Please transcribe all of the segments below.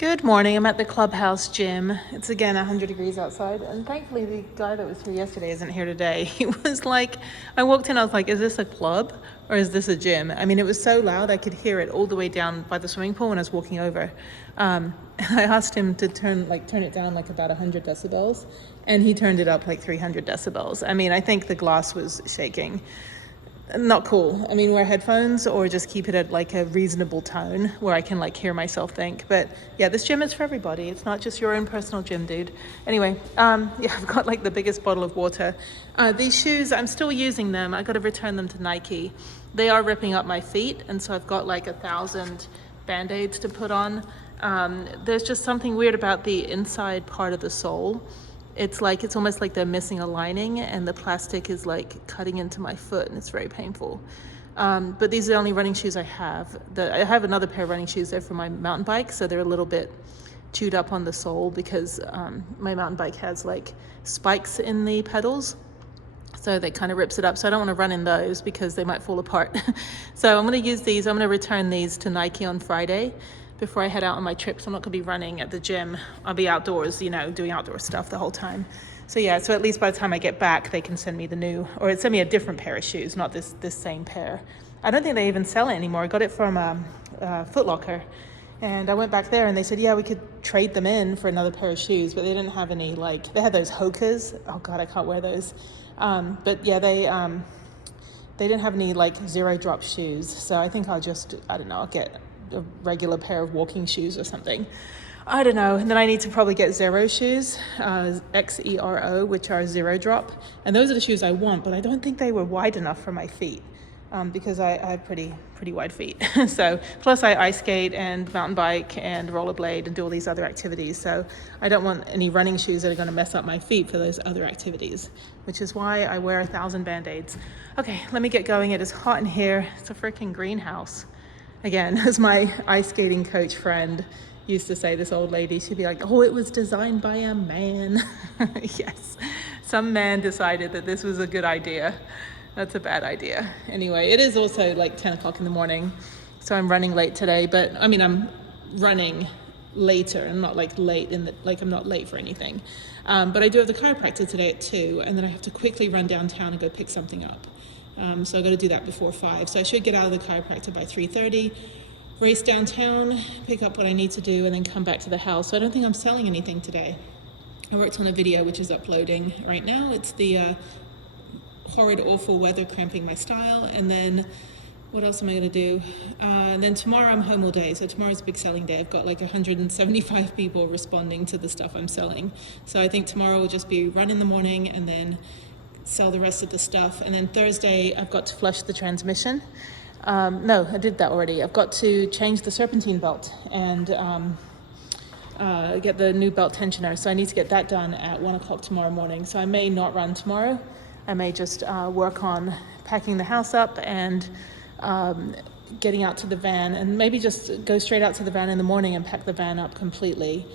Good morning. I'm at the clubhouse gym. It's again 100 degrees outside, and thankfully the guy that was here yesterday isn't here today. He was like, I walked in, I was like, is this a club or is this a gym? I mean, it was so loud I could hear it all the way down by the swimming pool when I was walking over. And I asked him to turn it down like about 100 decibels, and he turned it up like 300 decibels. I mean, I think the glass was shaking. Not cool. I mean, wear headphones or just keep it at like a reasonable tone where I can like hear myself think. But yeah, this gym is for everybody. It's not just your own personal gym, dude. Anyway, yeah, I've got like the biggest bottle of water. These shoes, I'm still using them. I got to return them to Nike. They are ripping up my feet, and so I've got like 1,000 band-aids to put on. There's just something weird about the inside part of the sole. It's almost like they're missing a lining, and the plastic is like cutting into my foot, and it's very painful. But these are the only running shoes I have. I have another pair of running shoes there for my mountain bike, so they're a little bit chewed up on the sole because my mountain bike has like spikes in the pedals, so that kind of rips it up. So I don't want to run in those because they might fall apart. So I'm going to use these. I'm going to return these to Nike on Friday before I head out on my trips. I'm not gonna be running at the gym. I'll be outdoors, you know, doing outdoor stuff the whole time. So yeah, so at least by the time I get back, they can send me the new, or send me a different pair of shoes, not this same pair. I don't think they even sell it anymore. I got it from Foot Locker, and I went back there and they said, yeah, we could trade them in for another pair of shoes, but they didn't have any, like, they had those Hokas. Oh God, I can't wear those. But yeah, they didn't have any like zero drop shoes. So I think I'll just, I don't know, I'll get a regular pair of walking shoes or something. I don't know. And then I need to probably get Zero shoes, XERO, which are zero drop. And those are the shoes I want, but I don't think they were wide enough for my feet because I have pretty wide feet. So plus I ice skate and mountain bike and rollerblade and do all these other activities. So I don't want any running shoes that are going to mess up my feet for those other activities, which is why I wear 1,000 band-aids. Okay, let me get going. It is hot in here. It's a freaking greenhouse. Again, as my ice skating coach friend used to say, this old lady, she'd be like, oh, it was designed by a man. Yes, some man decided that this was a good idea. That's a bad idea. Anyway, it is also like 10 o'clock in the morning, so I'm running late today, but I mean, I'm running later. I'm not like late I'm not late for anything. But I do have the chiropractor today at 2, and then I have to quickly run downtown and go pick something up. So I've got to do that before 5. So I should get out of the chiropractor by 3:30, race downtown, pick up what I need to do, and then come back to the house. So I don't think I'm selling anything today. I worked on a video which is uploading right now. It's the horrid, awful weather cramping my style. And then what else am I going to do? And then tomorrow I'm home all day. So tomorrow's a big selling day. I've got like 175 people responding to the stuff I'm selling. So I think tomorrow will just be run in the morning and then sell the rest of the stuff. And then Thursday I've got to flush the transmission. No, I did that already. I've got to change the serpentine belt and get the new belt tensioner. So I need to get that done at 1 o'clock tomorrow morning. So I may not run tomorrow. I may just work on packing the house up and getting out to the van, and maybe just go straight out to the van in the morning and pack the van up completely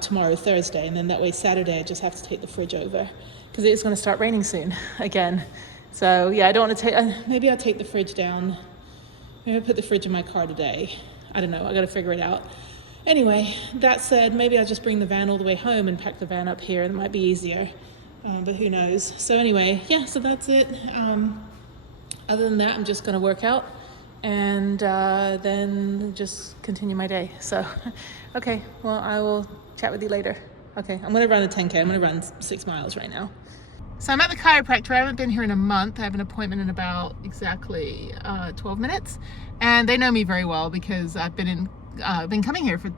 tomorrow, Thursday. And then that way Saturday I just have to take the fridge over, because it's going to start raining soon again. So yeah, I don't want to take, maybe I'll take the fridge down. Maybe I'll put the fridge in my car today. I don't know, I got to figure it out. Anyway, that said, maybe I'll just bring the van all the way home and pack the van up here. It might be easier, but who knows. So anyway, yeah, so that's it. Other than that, I'm just going to work out and then just continue my day. So, okay, well, I will chat with you later. Okay, I'm going to run a 10K. I'm going to run 6 miles right now. So I'm at the chiropractor. I haven't been here in a month. I have an appointment in about exactly 12 minutes. And they know me very well because I've been coming here for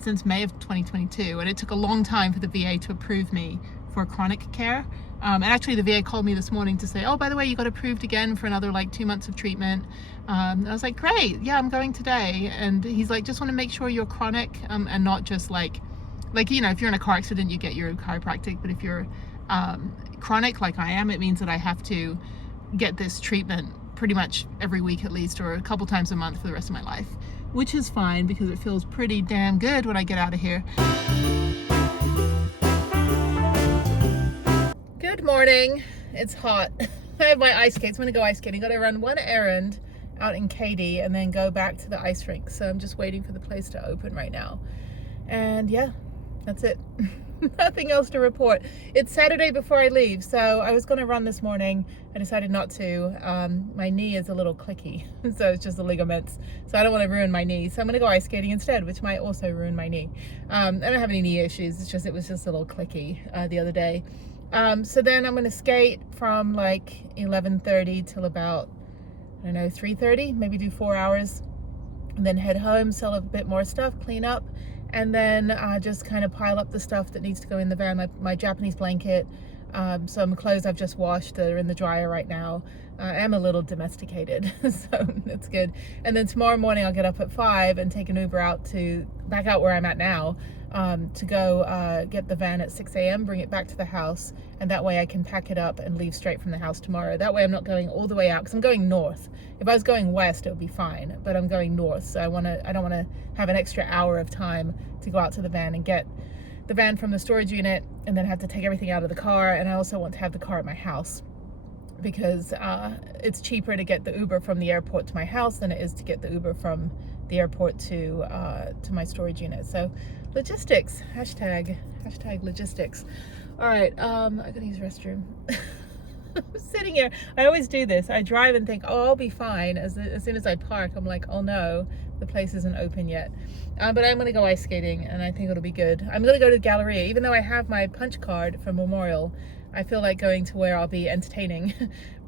since May of 2022. And it took a long time for the VA to approve me for chronic care. And actually the VA called me this morning to say, oh, by the way, you got approved again for another like 2 months of treatment. I was like, great. Yeah, I'm going today. And he's like, just want to make sure you're chronic and not just like, you know, if you're in a car accident, you get your chiropractic. But if you're chronic like I am, it means that I have to get this treatment pretty much every week at least, or a couple times a month for the rest of my life, which is fine because it feels pretty damn good when I get out of here. Good morning. It's hot. I have my ice skates. I'm gonna go ice skating. Got to run one errand out in Katy and then go back to the ice rink. So I'm just waiting for the place to open right now. And yeah, that's it. Nothing else to report. It's Saturday before I leave, so I was going to run this morning. I decided not to. My knee is a little clicky, so it's just the ligaments. So I don't want to ruin my knee. So I'm going to go ice skating instead, which might also ruin my knee. I don't have any knee issues. It's just, it was just a little clicky the other day. So then I'm going to skate from like 11:30 till about, I don't know, 3:30, maybe do 4 hours, and then head home, sell a bit more stuff, clean up, and then just kind of pile up the stuff that needs to go in the van. My Japanese blanket, some clothes I've just washed that are in the dryer right now. I am a little domesticated, so that's good. And then tomorrow morning I'll get up at 5 and take an Uber out back out where I'm at now, to go get the van at 6 a.m., bring it back to the house, and that way I can pack it up and leave straight from the house tomorrow. That way I'm not going all the way out, because I'm going north. If I was going west, it would be fine, but I'm going north, so I don't want to have an extra hour of time to go out to the van and get the van from the storage unit and then have to take everything out of the car. And I also want to have the car at my house, because it's cheaper to get the Uber from the airport to my house than it is to get the Uber from the airport to my storage unit. So logistics, hashtag logistics. All right, I gotta use the restroom. I'm sitting here, I always do this. I drive and think, oh, I'll be fine. As soon as I park, I'm like, oh no, the place isn't open yet. But I'm gonna go ice skating, and I think it'll be good. I'm gonna go to the Galleria, even though I have my punch card for Memorial. I feel like going to where I'll be entertaining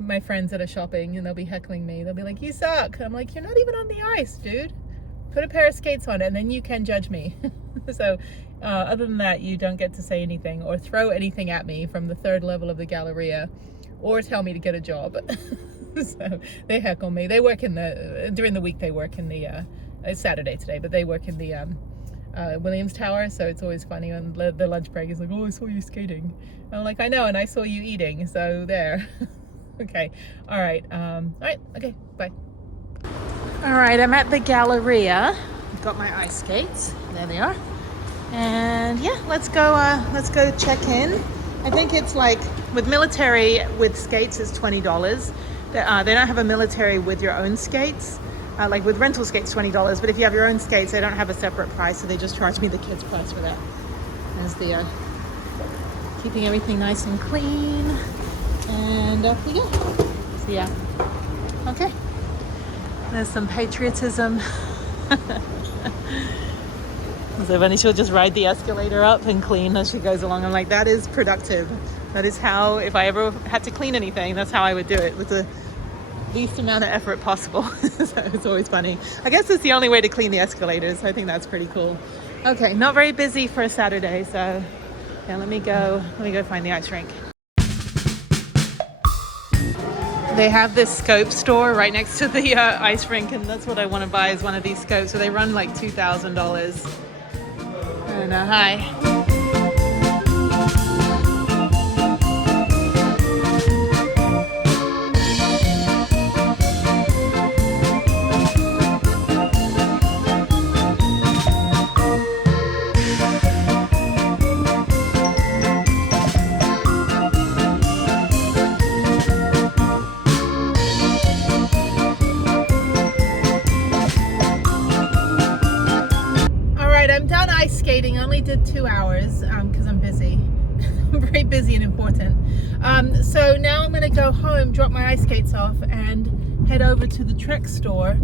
my friends that are shopping, and they'll be heckling me. They'll be like, you suck. I'm like, you're not even on the ice, dude. Put a pair of skates on, and then you can judge me. So other than that, you don't get to say anything or throw anything at me from the 3rd level of the Galleria, or tell me to get a job. So they heckle me. They work during the week they work in the, it's Saturday today, but they work in the Williams Tower, so it's always funny when the lunch break is like, oh, I saw you skating. I'm like, I know, and I saw you eating, so there. Okay, all right, okay, bye. All right, I'm at the Galleria. I've got my ice skates, there they are. And yeah, let's go check in. I think it's like, with military with skates is $20. They don't have a military with your own skates. Like with rental skates, $20, but if you have your own skates, they don't have a separate price, so they just charge me the kids' price for that. There's the keeping everything nice and clean, and off we go. So yeah, okay. There's some patriotism. So funny, she'll just ride the escalator up and clean as she goes along. I'm like, that is productive. That is how, if I ever had to clean anything, that's how I would do it, with the least amount of effort possible. So it's always funny. I guess it's the only way to clean the escalators. I think that's pretty cool. Okay, not very busy for a Saturday, so yeah, let me go find the ice rink. They have this scope store right next to the ice rink, and that's what I want to buy, is one of these scopes. So they run like $2,000. And hi. I'm done ice skating. I only did 2 hours because I'm busy. I'm very busy and important. So now I'm going to go home, drop my ice skates off, and head over to the Trek store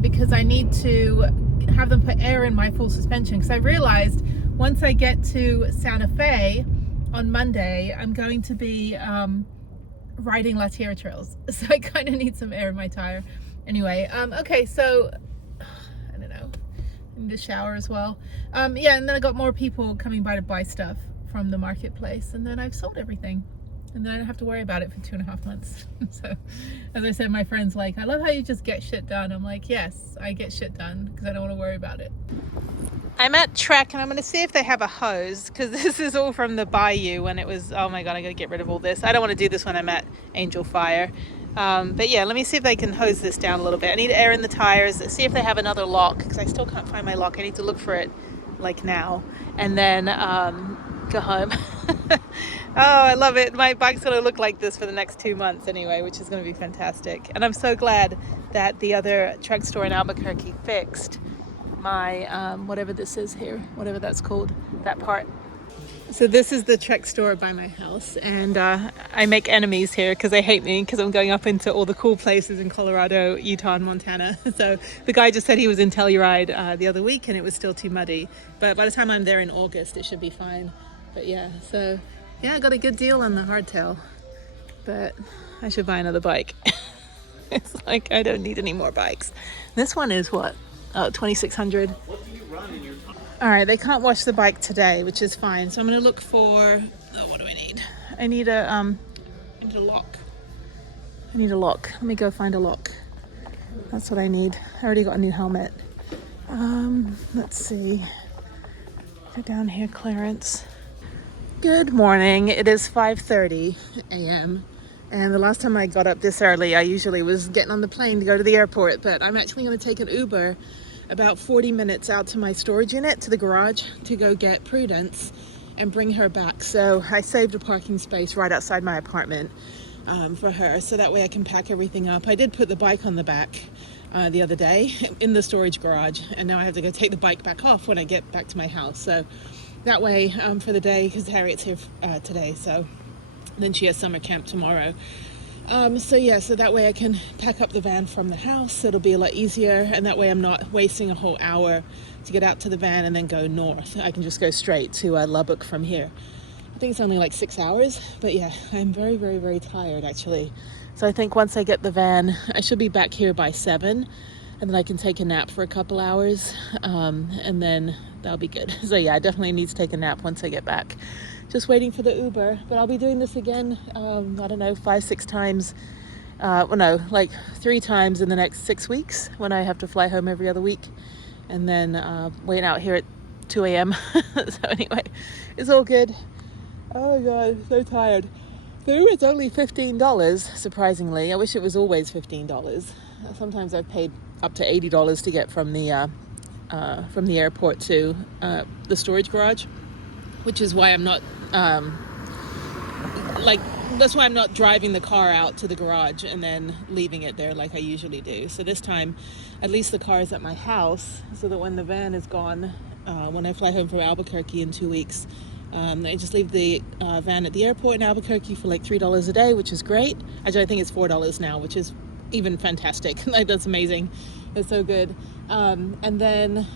because I need to have them put air in my full suspension, because I realized once I get to Santa Fe on Monday, I'm going to be riding La Tierra trails. So I kind of need some air in my tire. Anyway, okay, so I don't know. In the shower as well. Yeah, and then I got more people coming by to buy stuff from the marketplace, and then I've sold everything, and then I don't have to worry about it for 2.5 months. So as I said, my friends like, I love how you just get shit done. I'm like, yes, I get shit done because I don't want to worry about it. I'm at Trek, and I'm going to see if they have a hose, because this is all from the Bayou when it was, oh my god, I got to get rid of all this. I don't want to do this when I'm at Angel Fire. But yeah, let me see if they can hose this down a little bit. I need air in the tires, see if they have another lock, because I still can't find my lock. I need to look for it like now, and then go home. Oh, I love it. My bike's going to look like this for the next 2 months anyway, which is going to be fantastic. And I'm so glad that the other truck store in Albuquerque fixed my, whatever this is here, whatever that's called, that part. So this is the truck store by my house, and I make enemies here because they hate me because I'm going up into all the cool places in Colorado, Utah, and Montana. So the guy just said he was in Telluride the other week and it was still too muddy. But by the time I'm there in August, it should be fine. But yeah, so yeah, I got a good deal on the hardtail, but I should buy another bike. It's like I don't need any more bikes. This one is what? Oh, 2,600. What do you run in your car? All right, they can't wash the bike today, which is fine. So I'm gonna look for, oh, what do I need? I need a lock. I need a lock. Let me go find a lock. That's what I need. I already got a new helmet. Let's see. Go down here, clearance. Good morning. It is 5:30 a.m. And the last time I got up this early, I usually was getting on the plane to go to the airport, but I'm actually gonna take an Uber about 40 minutes out to my storage unit, to the garage, to go get Prudence and bring her back. So I saved a parking space right outside my apartment for her, so that way I can pack everything up. I did put the bike on the back the other day in the storage garage, and now I have to go take the bike back off when I get back to my house. So that way for the day, because Harriet's here today, so then she has summer camp tomorrow. So yeah, so that way I can pack up the van from the house. It'll be a lot easier, and that way I'm not wasting a whole hour to get out to the van and then go north. I can just go straight to Lubbock from here. I think it's only like 6 hours, but yeah, I'm very, very, very tired actually. So I think once I get the van, I should be back here by 7, and then I can take a nap for a couple hours, and then that'll be good. So yeah, I definitely need to take a nap once I get back. Just waiting for the Uber, but I'll be doing this again, I don't know, 5-6 times, well no, like 3 times in the next 6 weeks when I have to fly home every other week, and then waiting out here at 2 a.m. So anyway, it's all good. Oh my god, so tired. The Uber is only $15, surprisingly. I wish it was always $15. Sometimes I've paid up to $80 to get from the airport to the storage garage, which is why I'm not that's why I'm not driving the car out to the garage and then leaving it there like I usually do. So this time, at least the car is at my house, so that when the van is gone, when I fly home from Albuquerque in 2 weeks, I just leave the van at the airport in Albuquerque for like $3 a day, which is great. Actually, I think it's $4 now, which is even fantastic. Like, that's amazing. It's so good. And then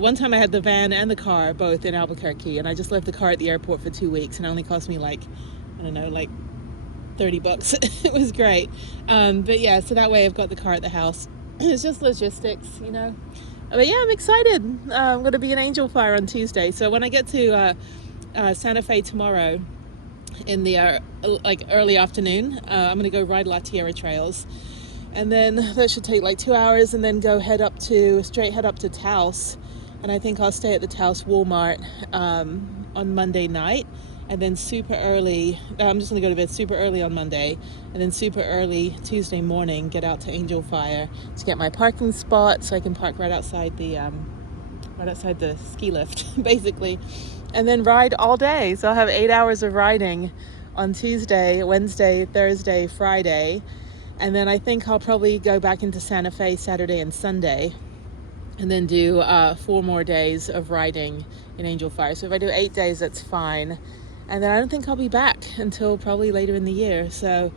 one time I had the van and the car both in Albuquerque, and I just left the car at the airport for 2 weeks, and it only cost me like, I don't know, like $30. It was great. But yeah, so that way I've got the car at the house. It's just logistics, you know. But yeah, I'm excited. I'm going to be in Angel Fire on Tuesday. So when I get to Santa Fe tomorrow in the like early afternoon, I'm going to go ride La Tierra trails. And then that should take like 2 hours, and then go straight head up to Taos. And I think I'll stay at the Taos Walmart on Monday night. And then super early, I'm just going to go to bed super early on Monday. And then super early Tuesday morning, get out to Angel Fire to get my parking spot so I can park right outside the ski lift, basically. And then ride all day. So I'll have 8 hours of riding on Tuesday, Wednesday, Thursday, Friday. And then I think I'll probably go back into Santa Fe Saturday and Sunday, and then do 4 more days of riding in Angel Fire. So if I do 8 days, that's fine. And then I don't think I'll be back until probably later in the year. So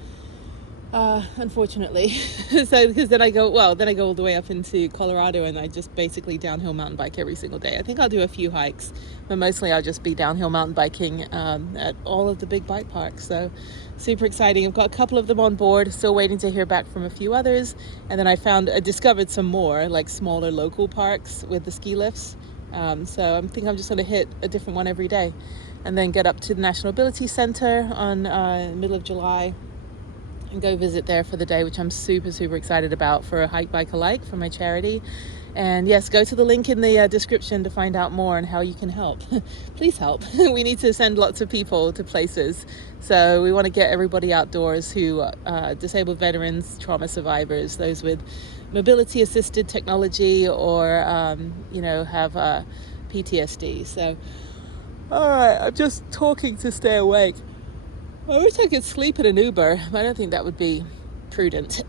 unfortunately, so because then I go all the way up into Colorado, and I just basically downhill mountain bike every single day. I think I'll do a few hikes, but mostly I'll just be downhill mountain biking at all of the big bike parks. So super exciting. I've got a couple of them on board, still waiting to hear back from a few others. And then I discovered some more like smaller local parks with the ski lifts. So I think I'm just going to hit a different one every day, and then get up to the National Ability Center on middle of July and go visit there for the day, which I'm super, super excited about, for a Hike Bike Alike for my charity. And yes, go to the link in the description to find out more on how you can help. Please help. We need to send lots of people to places. So we want to get everybody outdoors who disabled veterans, trauma survivors, those with mobility assisted technology, or have PTSD. So all right, I'm just talking to stay awake. I wish I could sleep in an Uber, but I don't think that would be prudent.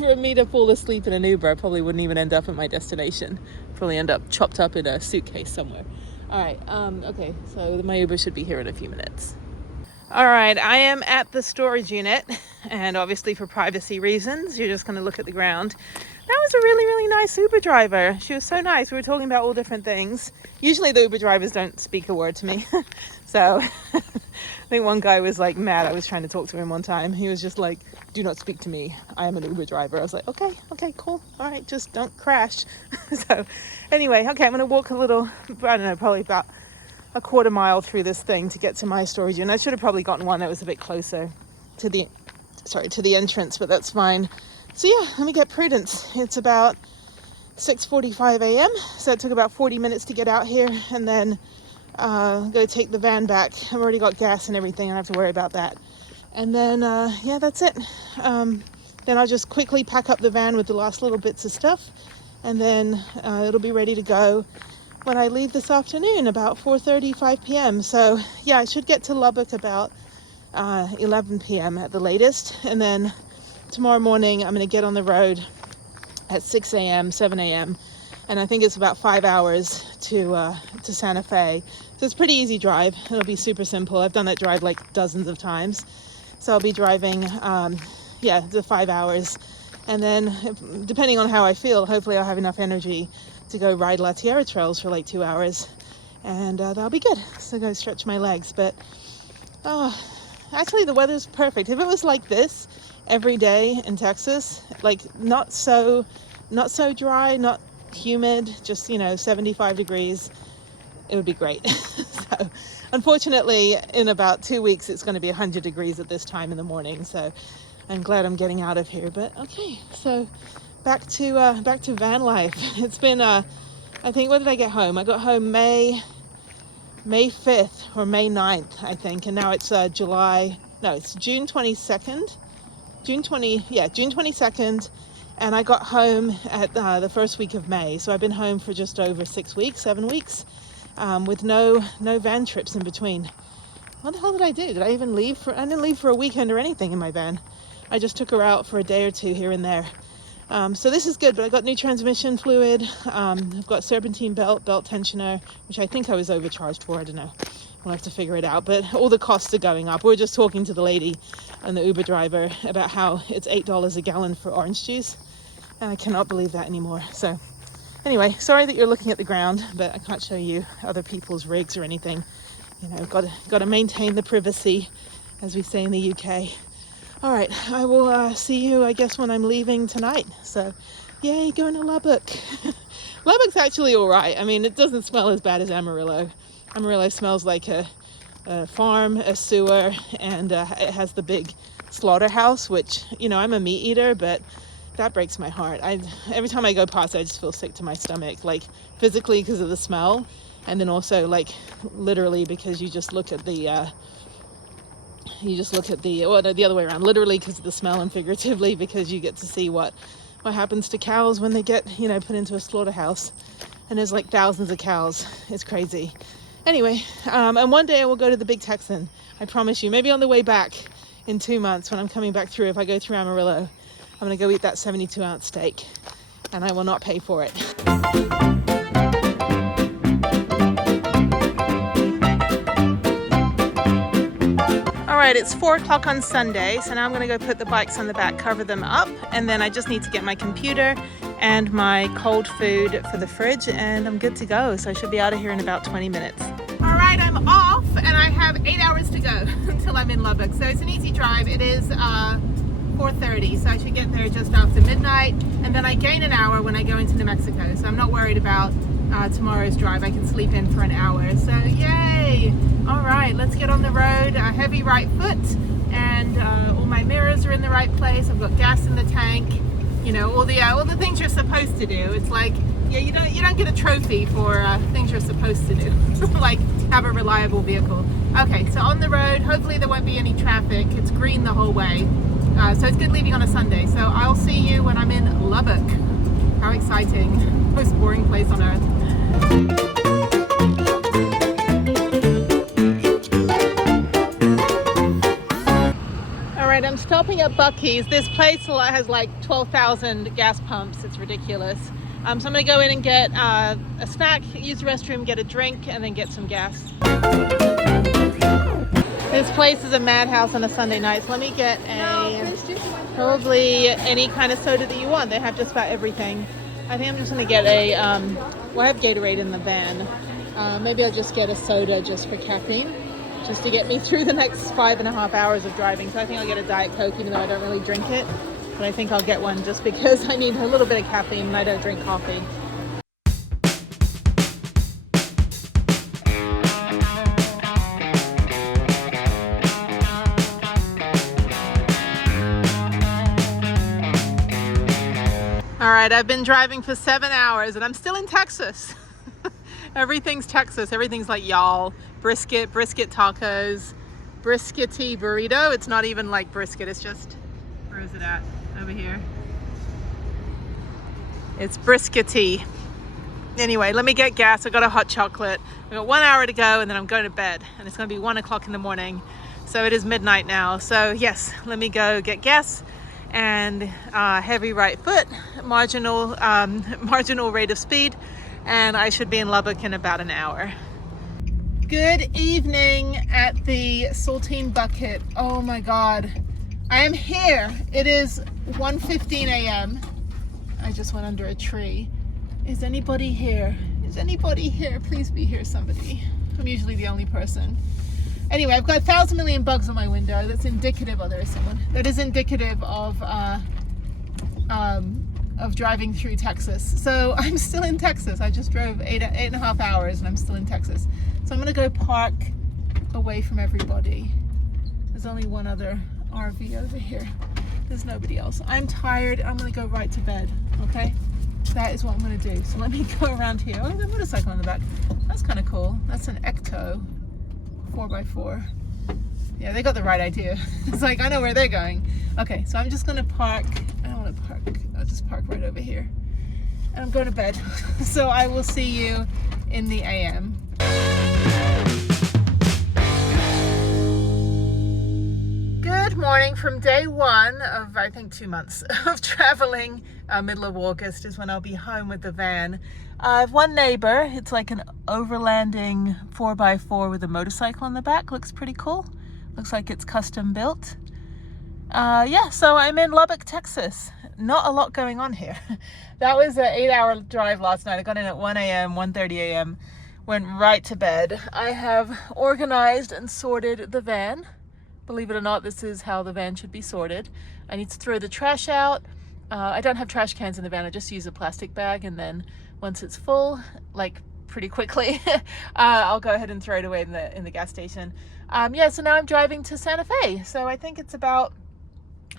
for me to fall asleep in an Uber, I probably wouldn't even end up at my destination. Probably end up chopped up in a suitcase somewhere. All right, okay, so my Uber should be here in a few minutes. All right, I am at the storage unit, and obviously for privacy reasons, you're just going to look at the ground. That was a really, really nice Uber driver. She was so nice. We were talking about all different things. Usually the Uber drivers don't speak a word to me. So I think one guy was like mad. I was trying to talk to him one time. He was just like, do not speak to me. I am an Uber driver. I was like, okay, cool. All right, just don't crash. So anyway, okay, I'm going to walk a little, I don't know, probably about a quarter mile through this thing to get to my storage unit. I should have probably gotten one that was a bit closer to the entrance, but that's fine. So yeah, let me get Prudence. It's about 6:45 a.m. So it took about 40 minutes to get out here, and then go take the van back. I've already got gas and everything. I don't have to worry about that. And then yeah, that's it. Then I'll just quickly pack up the van with the last little bits of stuff, and then it'll be ready to go when I leave this afternoon, about 4:35 p.m. So yeah, I should get to Lubbock about 11 p.m. at the latest, and then tomorrow morning I'm going to get on the road at 6 a.m., 7 a.m., and I think it's about 5 hours to Santa Fe. So it's a pretty easy drive. It'll be super simple. I've done that drive like dozens of times. So I'll be driving, the 5 hours, and then depending on how I feel, hopefully I'll have enough energy to go ride La Tierra trails for like 2 hours, and that'll be good. So go stretch my legs. But actually the weather's perfect. If it was like this every day in Texas, like not so dry, not humid, just 75 degrees, it would be great. So unfortunately in about 2 weeks it's going to be 100 degrees at this time in the morning, so I'm glad I'm getting out of here. But okay, so back to Vanlife. It's been I think, when did I get home? I got home May 5th or May 9th, I think, and now it's it's June 22nd. June 22nd, and I got home at the first week of May. So I've been home for just over 7 weeks, with no van trips in between. What the hell did I do? Did I even leave? I didn't leave for a weekend or anything in my van. I just took her out for a day or two here and there. So this is good, but I got new transmission fluid. I've got serpentine belt tensioner, which I think I was overcharged for. I don't know. We'll have to figure it out, but all the costs are going up. We were just talking to the lady and the Uber driver about how it's $8 a gallon for orange juice, and I cannot believe that anymore. So anyway, sorry that you're looking at the ground, but I can't show you other people's rigs or anything. Got to maintain the privacy, as we say in the UK. All right, I will see you, I guess, when I'm leaving tonight. So yay, going to Lubbock. Lubbock's actually all right. I mean, it doesn't smell as bad as Amarillo. Amarillo smells like a farm, a sewer, and it has the big slaughterhouse, which, I'm a meat eater, but that breaks my heart. Every time I go past, I just feel sick to my stomach, like physically because of the smell, and then also like literally because you just look at the the other way around, literally because of the smell, and figuratively because you get to see what happens to cows when they get put into a slaughterhouse, and there's like thousands of cows. It's crazy. Anyway, and one day I will go to the Big Texan, I promise you. Maybe on the way back in 2 months when I'm coming back through, if I go through Amarillo, I'm going to go eat that 72-ounce steak, and I will not pay for it. All right, it's 4 o'clock on Sunday, so now I'm going to go put the bikes on the back, cover them up, and then I just need to get my computer and my cold food for the fridge, and I'm good to go. So I should be out of here in about 20 minutes. All right, I'm off, and I have 8 hours to go until I'm in Lubbock. So it's an easy drive. It is 4:30, so I should get there just after midnight, and then I gain an hour when I go into New Mexico. So I'm not worried about tomorrow's drive. I can sleep in for an hour. So yay! All right, let's get on the road. A heavy right foot, and all my mirrors are in the right place. I've got gas in the tank. All the things you're supposed to do. It's like, you don't get a trophy for things you're supposed to do, like have a reliable vehicle. Okay, so on the road, hopefully there won't be any traffic. It's green the whole way, so it's good leaving on a Sunday. So I'll see you when I'm in Lubbock. How exciting! Most boring place on earth. I'm stopping at Buc-ee's. This place has like 12,000 gas pumps. It's ridiculous. So I'm gonna go in and get a snack, use the restroom, get a drink, and then get some gas. This place is a madhouse on a Sunday night. So let me get probably any kind of soda that you want. They have just about everything. I think I'm just gonna get I have Gatorade in the van. Maybe I'll just get a soda just for caffeine, just to get me through the next 5.5 hours of driving. So I think I'll get a Diet Coke, even though I don't really drink it. But I think I'll get one just because I need a little bit of caffeine and I don't drink coffee. All right, I've been driving for 7 hours and I'm still in Texas. Everything's Texas. Everything's like y'all. Brisket tacos, briskety burrito. It's not even like brisket. It's just, where is it at? Over here. It's briskety. Anyway, let me get gas. I got a hot chocolate. I got 1 hour to go and then I'm going to bed. And it's going to be 1 o'clock in the morning. So it is midnight now. So yes, let me go get gas. And heavy right foot, marginal rate of speed, and I should be in Lubbock in about an hour. Good evening at the Saltine Bucket. Oh my God, I am here. It is 1:15 a.m. I just went under a tree. Is anybody here? Is anybody here? Please be here, somebody. I'm usually the only person. Anyway, I've got 1,000 million bugs on my window. That's indicative. Oh, there is someone. That is indicative of driving through Texas. So I'm still in Texas. I just drove 8.5 hours and I'm still in Texas. So I'm gonna go park away from everybody. There's only one other RV over here. There's nobody else. I'm tired. I'm gonna go right to bed. Okay, that is what I'm gonna do. So let me go around here. Oh, there's a motorcycle on the back. That's kind of cool. That's an Ecto 4x4. Yeah, they got the right idea. It's like, I know where they're going. Okay, so I'm just gonna park. I don't want to park. I'll just park right over here. And I'm going to bed. So I will see you in the AM. Good morning from day one of, I think, 2 months of traveling. Middle of August is when I'll be home with the van. I have one neighbor. It's like an overlanding 4x4 with a motorcycle on the back. Looks pretty cool. Looks like it's custom built. Yeah, so I'm in Lubbock, Texas. Not a lot going on here. That was an 8-hour drive last night. I got in at 1 a.m., 1:30 a.m., went right to bed. I have organized and sorted the van. Believe it or not, this is how the van should be sorted. I need to throw the trash out. I don't have trash cans in the van. I just use a plastic bag, and then once it's full, like pretty quickly, I'll go ahead and throw it away in the gas station. Yeah, so now I'm driving to Santa Fe. So I think it's about,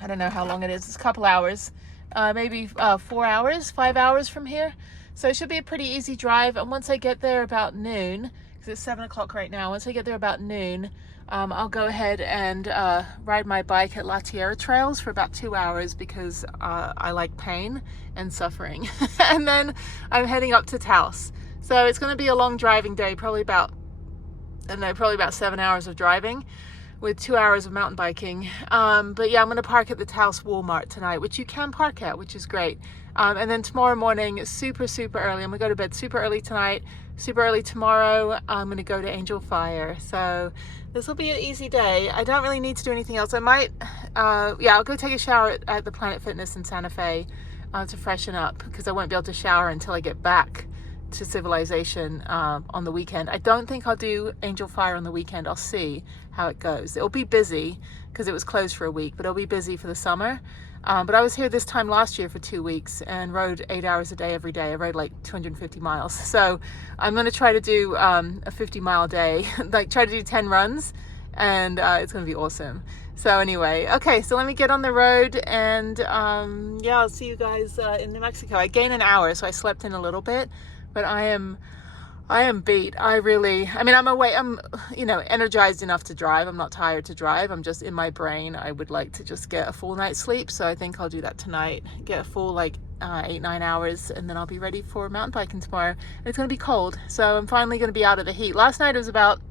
I don't know how long it is. It's a couple hours, maybe 4 hours, 5 hours from here. So it should be a pretty easy drive. And once I get there about noon, because it's 7 o'clock right now, once I get there about noon, I'll go ahead and ride my bike at La Tierra Trails for about 2 hours because I like pain and suffering. And then I'm heading up to Taos. So it's going to be a long driving day, probably about 7 hours of driving with 2 hours of mountain biking. But yeah, I'm going to park at the Taos Walmart tonight, which you can park at, which is great. And then tomorrow morning, super early. I'm going to go to bed super early tonight, super early tomorrow. I'm going to go to Angel Fire. So this will be an easy day. I don't really need to do anything else. I might, yeah, I'll go take a shower at the Planet Fitness in Santa Fe to freshen up, because I won't be able to shower until I get back to civilization on the weekend. I don't think I'll do Angel Fire on the weekend. I'll see how it goes. It'll be busy because it was closed for a week, but it'll be busy for the summer. But I was here this time last year for 2 weeks and rode 8 hours a day every day. I rode like 250 miles. So I'm going to try to do a 50-mile day, like try to do 10 runs, and it's going to be awesome. So anyway, okay, so let me get on the road, and yeah, I'll see you guys in New Mexico. I gained an hour, so I slept in a little bit, but I am beat. I'm awake. I'm, energized enough to drive. I'm not tired to drive. I'm just in my brain. I would like to just get a full night's sleep. So I think I'll do that tonight. Get a full 8-9 hours, and then I'll be ready for mountain biking tomorrow. And it's going to be cold. So I'm finally going to be out of the heat. Last night it was about,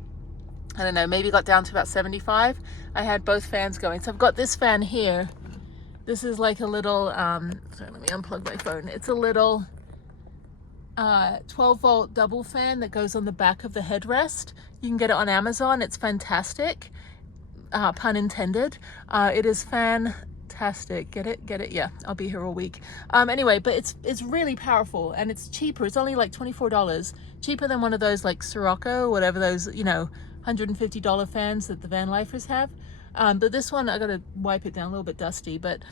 I don't know, maybe got down to about 75. I had both fans going. So I've got this fan here. This is like a little, sorry, let me unplug my phone. It's a little 12 volt double fan that goes on the back of the headrest. You can get it on Amazon. It's fantastic. Pun intended. It is fantastic. Get it? Yeah, I'll be here all week. Anyway, but it's really powerful and it's cheaper. It's only like $24, cheaper than one of those like Sirocco, whatever those, you know, $150 fans that the Vanlifers have. But this one, I gotta wipe it down, a little bit dusty, but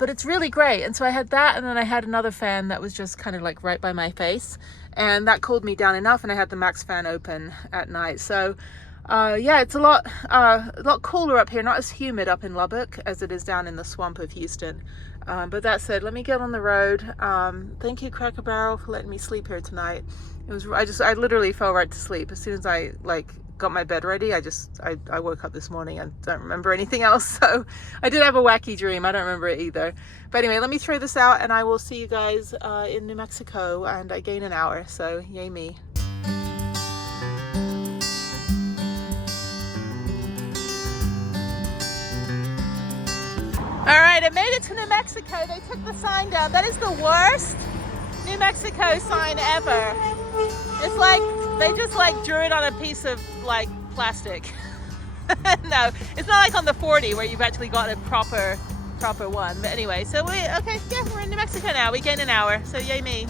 it's really great. And so I had that, and then I had another fan that was just kind of like right by my face, and that cooled me down enough, and I had the max fan open at night. So yeah, it's a lot cooler up here, not as humid up in Lubbock as it is down in the swamp of Houston. But that said, let me get on the road. Thank you, Cracker Barrel, for letting me sleep here tonight. It was, I literally fell right to sleep as soon as I got my bed ready. I woke up this morning and don't remember anything else. So I did have a wacky dream. I don't remember it either. But anyway, let me throw this out and I will see you guys in New Mexico, and I gain an hour. So yay me. All right, I made it to New Mexico. They took the sign down. That is the worst New Mexico sign ever. It's like they just like drew it on a piece of like plastic. No, it's not like on the 40 where you've actually got a proper one. But anyway, so we're in New Mexico now. We gained an hour, so yay me.